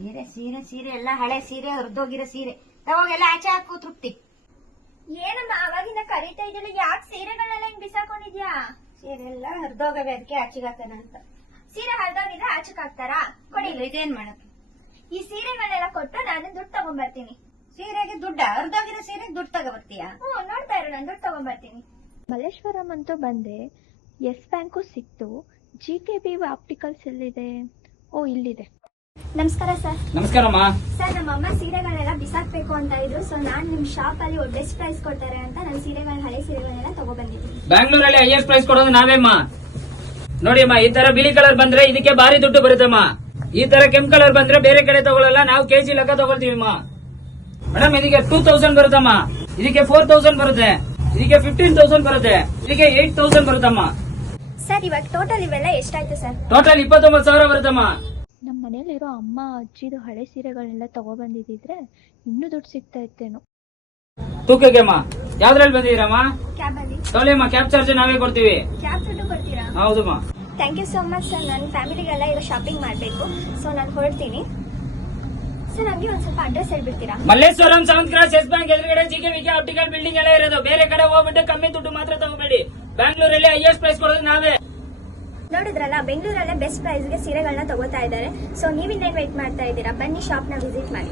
ಸೀರೆ ಸೀರೆ ಸೀರೆ ಎಲ್ಲ ಹಳೆ ಸೀರೆ ಹರಿದೋಗಿರೋ ಸೀರೆ ತಗೋಗೆಲ್ಲ ಆಚೆ ಹಾಕು ತೃಪ್ತಿ. ಏನಮ್ಮ ಅವಾಗಿಂದ ಕರೀತಾ ಇದೆಯಲ್ಲ, ಯಾಕೆ ಸೀರೆಗಳನ್ನೆಲ್ಲ ಹಿಂಗ್ ಬಿಸಾಕೊಂಡಿದ್ಯಾ? ಸೀರೆ ಎಲ್ಲ ಹರಿದೋಗವೆ, ಅದಕ್ಕೆ ಆಚೆಗೆ ಹಾಕೋಣ ಅಂತ. ಸೀರೆ ಹರಿದೋಗಿದ್ರೆ ಆಚೆಗೆ ಹಾಕ್ತಾರಾ? ಕೊಡಿ. ಇದೇನ್ ಮಾಡಕ್ಕೆ? ಈ ಸೀರೆಗಳನ್ನೆಲ್ಲ ಕೊಟ್ಟು ನಾನು ದುಡ್ಡು ತಗೊಂಡ್ಬರ್ತೀನಿ. ಸೀರೆಗೆ ದುಡ್ಡ? ಹರಿದೋಗಿರೋ ಸೀರೆಗೆ ದುಡ್ಡು ತಗೋಬರ್ತೀಯಾ? ನೋಡ್ತಾ ಇರೋ, ನಾನು ದುಡ್ಡು ತಗೊಂಡ್ಬರ್ತೀನಿ. ಮಲ್ಲೇಶ್ವರಂ ಅಂತೂ ಬಂದೆ. ಎಸ್ ಬ್ಯಾಂಕು ಸಿಕ್ತು. GKB ಆಪ್ಟಿಕಲ್ಸ್ ಎಲ್ಲಿದೆ? ಓ, ಇಲ್ಲಿದೆ. ನಮಸ್ಕಾರ ಸರ್. ನಮಸ್ಕಾರಮ್ಮ. ಸರ್, ನಮ್ಮ ಅಮ್ಮ ಸೀರೆಗಳೆಲ್ಲ ಬಿಸಾಕ್ಬೇಕು ಅಂತ ಇದ್ರು. ಸೊ ನಾನ್ ನಿಮ್ ಶಾಪ್ ಅಲ್ಲಿ ಬೆಸ್ಟ್ ಪ್ರೈಸ್ ಕೊಡ್ತಾರೆ ಅಂತ ನಾನು ಹಳೆ ಸೀರೆಗಳನ್ನೆಲ್ಲ ತಗೊಬಂದಿದ್ದೀನಿ. ಬ್ಯಾಂಗ್ಳೂರಲ್ಲಿ ಹೈಯೆಸ್ಟ್ ಪ್ರೈಸ್ ಕೊಡೋದು ನಾವೇಮ್ಮ. ನೋಡಿ ಅಮ್ಮ, ಈ ತರ ಬಿಳಿ ಕಲರ್ ಬಂದ್ರೆ ಇದಕ್ಕೆ ಭಾರಿ ದುಡ್ಡು ಬರುತ್ತಮ್ಮ. ಈ ತರ ಕೆಂಪು ಕಲರ್ ಬಂದ್ರೆ ಬೇರೆ ಕಡೆ ತಗೊಳ್ಳಲ್ಲ, ನಾವು ಕೆಜಿ ಲೆಕ್ಕ ತಗೊಳ್ತೀವಿಮ್ಮ. ಮೇಡಮ್, ಇದಕ್ಕೆ 2000 ಬರುತ್ತಮ್ಮ, ಇದಕ್ಕೆ 4000 ಬರುತ್ತೆ, ಇದಕ್ಕೆ 15,000 ಬರುತ್ತೆ, ಇದಕ್ಕೆ 8,000 ಬರುತ್ತಮ್ಮ. ಸರ್, ಇವಾಗ ಟೋಟಲ್ ಇವೆಲ್ಲ ಎಷ್ಟಾಯ್ತು ಸರ್? ಟೋಟಲ್ 29,000 ಬರುತ್ತಮ್ಮ. ನಮ್ಮ ಮನೇಲಿರೋ ಅಮ್ಮ ಅಜ್ಜಿದು ಹಳೆ ಸೀರೆಗಳನ್ನೆಲ್ಲ ತಗೊಬಂದಿದ್ರೆ ಇನ್ನೂ ದುಡ್ಡು ಸಿಗ್ತಾ ಇತ್ತೇನೋ. ತೂಕಕ್ಕೆ ಅಮ್ಮ ಯಾವ್ದ್ರಲ್ಲಿ ಬಂದಿದ್ದೀರಮ್ಮ? ಕ್ಯಾಬ್ ಅಲ್ಲಿ. ತೊಗೊಳ್ಳಿಮ್ಮ, ಕ್ಯಾಬ್ ಚಾರ್ಜ್ ನಾವೇ ಕೊಡ್ತೀವಿ. ಕ್ಯಾಬ್ ದುಡ್ಡು ಕೊಡ್ತೀರಾ? ಹೌದಮ್ಮ. Thank you so much sir. ನನ್ನ ಫ್ಯಾಮಿಲಿಗೆಲ್ಲ ಈಗ ಶಾಪಿಂಗ್ ಮಾಡಬೇಕು, ಸೊ ನಾನು ಹೊರಡ್ತೀನಿ. ಸರ್, ನಮಗೆ ಒಂದ್ ಸ್ವಲ್ಪ ಅಡ್ರೆಸ್ ಹೇಳ್ಬಿಡ್ತೀರಾ? Malleshwaram seventh cross Yes Bank ಎದುರುಗಡೆ GKB ಆಪ್ಟಿಕಲ್ ಬಿಲ್ಡಿಂಗ್ ಎಲ್ಲ ಇರೋದು. ಬೇರೆ ಕಡೆ ಹೋಗ್ಬಿಟ್ಟು ಕಮ್ಮಿ ದುಡ್ಡು ಮಾತ್ರ ತಗೋಬೇಡಿ. ಬ್ಯಾಂಗ್ಳೂರಲ್ಲಿ ಹೈಯೆಸ್ಟ್ ಪ್ರೈಸ್ ಕೊಡೋದು ನಾವೇ. ನೋಡಿದ್ರಲ್ಲ, ಬೆಂಗಳೂರಲ್ಲೇ ಬೆಸ್ಟ್ ಪ್ರೈಸ್ಗೆ ಸೀರೆಗಳನ್ನ ತಗೋತಾ ಇದ್ದಾರೆ. ಸೊ ನೀವಿನ್ನೇನು ವೇಟ್ ಮಾಡ್ತಾ ಇದ್ದೀರಾ? ಬನ್ನಿ, ಶಾಪ್ನ ವಿಸಿಟ್ ಮಾಡಿ.